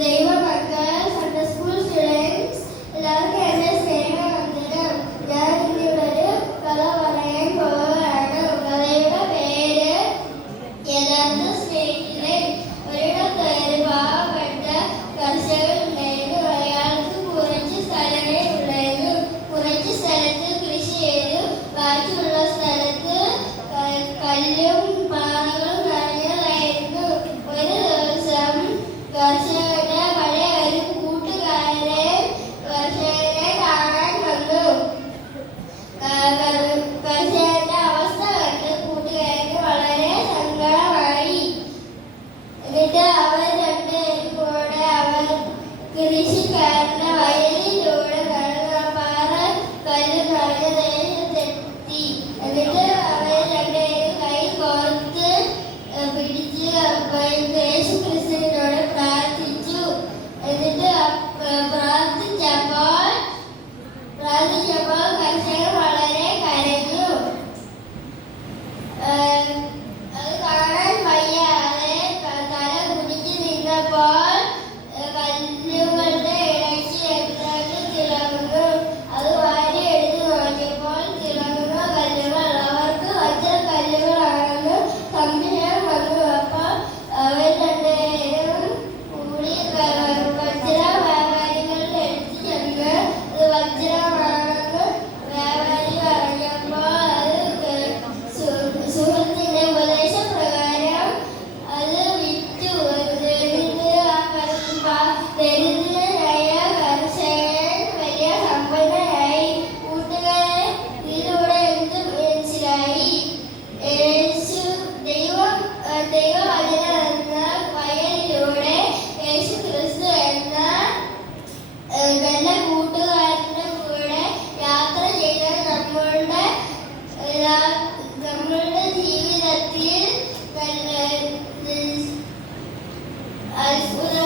ദൈവമക്കൾ, Sunday school students, എല്ലാവർക്കും എൻ്റെ സ്നേഹവന്ദനം. ഞാൻ ഇന്നിവിടെ ഒരു കഥ പറയാൻ പോവുകയാണ്. കഥയുടെ പേര് യഥാർത്ഥ സ്നേഹിതൻ. ഒരിടത്ത് ഒരു പാവപ്പെട്ട കർഷകനുണ്ടായിരുന്നു. അയാൾക്ക് കുറച്ച് സ്ഥലമേ ഉള്ളായിരുന്നു. കുറച്ച് സ്ഥലത്ത് കൃഷി ചെയ്തു, ബാക്കിയുള്ള സ്ഥലത്ത് കല്ലും പാറകളും നിറഞ്ഞതായിരുന്നു. ഒരു ദിവസം കർഷകന്റെ പഴയ ഒരു കൂട്ടുകാരനെ കർഷകനെ കാണാൻ വന്നു. കർഷകന്റെ അവസ്ഥ കണ്ട് കൂട്ടുകാരന് വളരെ സങ്കടമായി. എന്നിട്ട് അവർ രണ്ടുപേരും കൂടെ അവർ കൃഷിക്കാരന്റെ വയലിലൂടെ നടന്ന പാറ കല്ല് നിറഞ്ഞ ദേശത്തെത്തി. എന്നിട്ട് അവർ രണ്ടുപേരും കൈ കോർത്ത് പിടിച്ച് യേശു ക്രിസ്തുവിനോട് പ്രാർത്ഥിച്ചു. എന്നിട്ട് പ്രാർത്ഥിച്ചപ്പോൾ കർഷകൻ വളരെ കരഞ്ഞു. അത് കാണാൻ വയ്യാതെ തല കുനിച്ച് നിന്നപ്പോൾ കല്ലുകളുടെ ഇടയ്ക്ക് എന്താണ്ട് തിളങ്ങുന്നു. അത് വാരി എടുത്ത് നോക്കിയപ്പോൾ തിളങ്ങുന്ന കല്ലുകൾ അവർക്ക് വജ്രക്കല്ലുകളാണെന്ന് സംശയം വന്നു. അപ്പോൾ അവർ രണ്ടുപേരും കൂടി വജ്ര വ്യാപാരികളുടെ അടുത്ത് ചെന്ന് അത് വജ്രമാണെന്ന് വ്യാപാരി പറഞ്ഞപ്പോൾ സുഹൃത്തിന്റെ ഉപദേശപ്രകാരം അത് വിറ്റു. ദരിദ്രനായ കർഷകൻ വലിയ സമ്പന്നനായി. കൂട്ടുകാരെ, ഇതിലൂടെ എന്ത് മനസ്സിലായി? ദൈവവചനം എന്ന വയലിലൂടെ യേശു ക്രിസ്തു എന്ന നല്ല കൂട്ടുകാരന്റെ കൂടെ യാത്ര ചെയ്താൽ നമ്മളുടെ ജീവിതത്തിൽ അത്ഭുത